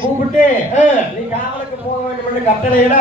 கூப்பிட்டு. நீ காவலுக்கு போக வேண்டும் கட்டளையிட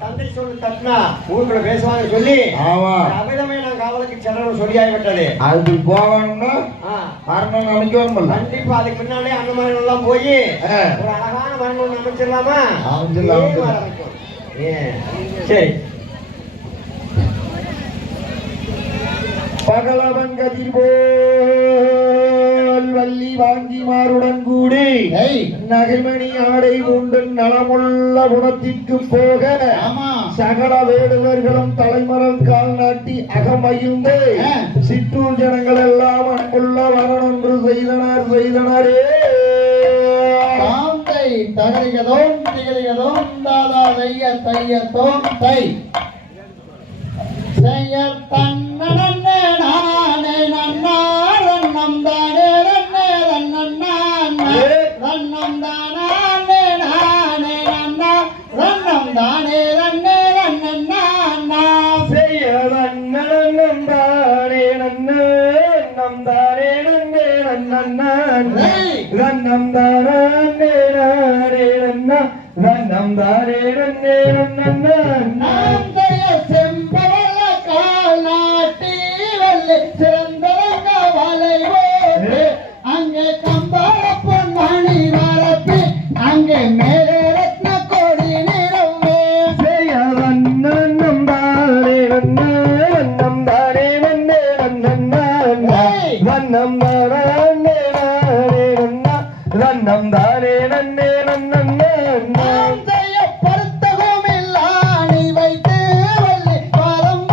தந்தை சொல்லி தட்டினா ஊருக்குள்ள பேசுவாங்க சொல்லி ஆமா. அமிதமே நான் காவலுக்கு செல்லணும் சொல்லியாகிவிட்டது அது போகணும்னா ஆ. மரணம் அமைக்கணும் கண்டிப்பா அதுக்கு முன்னாலே அந்த மாதிரி எல்லாம் போய். ஒரு அழகான மரணம் அமைச்சிடலாமா? அமைச்சிடலாம், சரி. பகலவன் கதிர் போல் வள்ளி வாங்கி மாறுடன் கூடி நகைமணி ஆடை உண்டு நலமுள்ள குணத்திற்கு போக. சகல வேடுவர்களும் தலைமரம் கால் நாட்டி அகமகிழ்ந்து. சிற்றூர் ஜனங்கள் எல்லாம் அன்புள்ள வரனொன்று செய்தனர் செய்தனரே தாந்தை தகரிகதோம் திகரிகதோம் தாதா தைய தைய தோம் தை செய்ய தன்னே ரன்னம் தானே நானே நன்னா ரன்னம் தானே ரன்னம் தானே நன்னே நன்னன் நாந்தைய பருத்தகம் இல்லாணி வைத்து. வெள்ளி பாரம்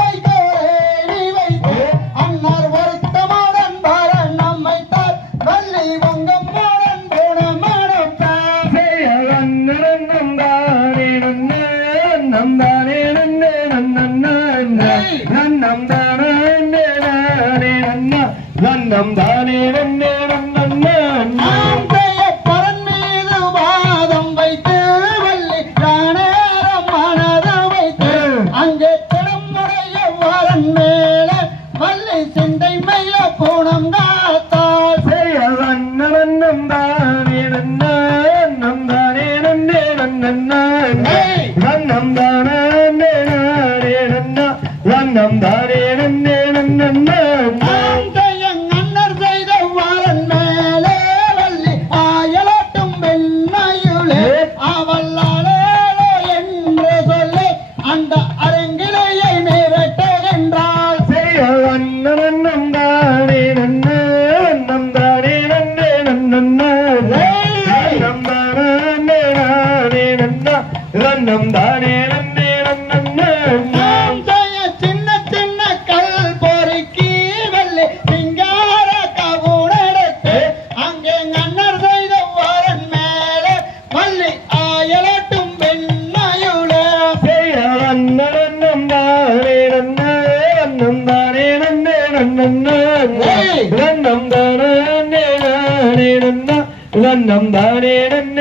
ரன்னம் தானே நன்னே நன்னே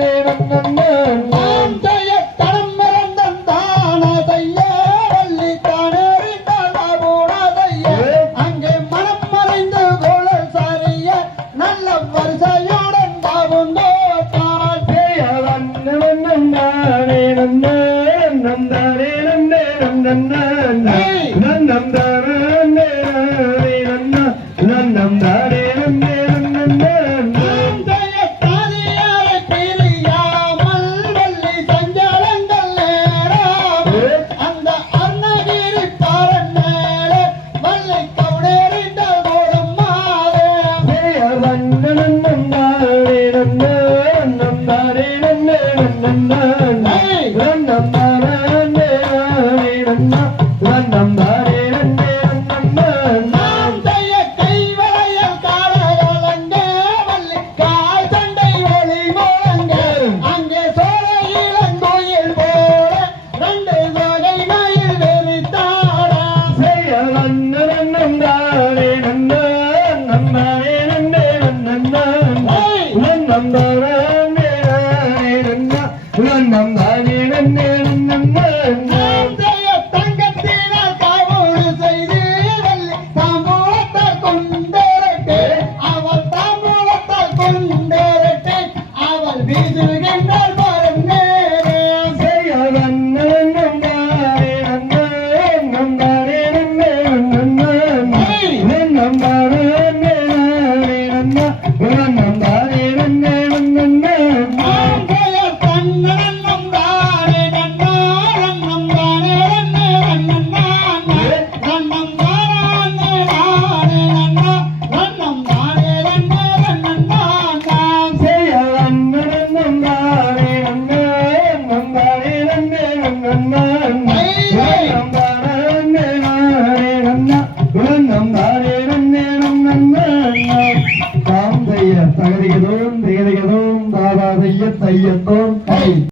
தகதிகதும்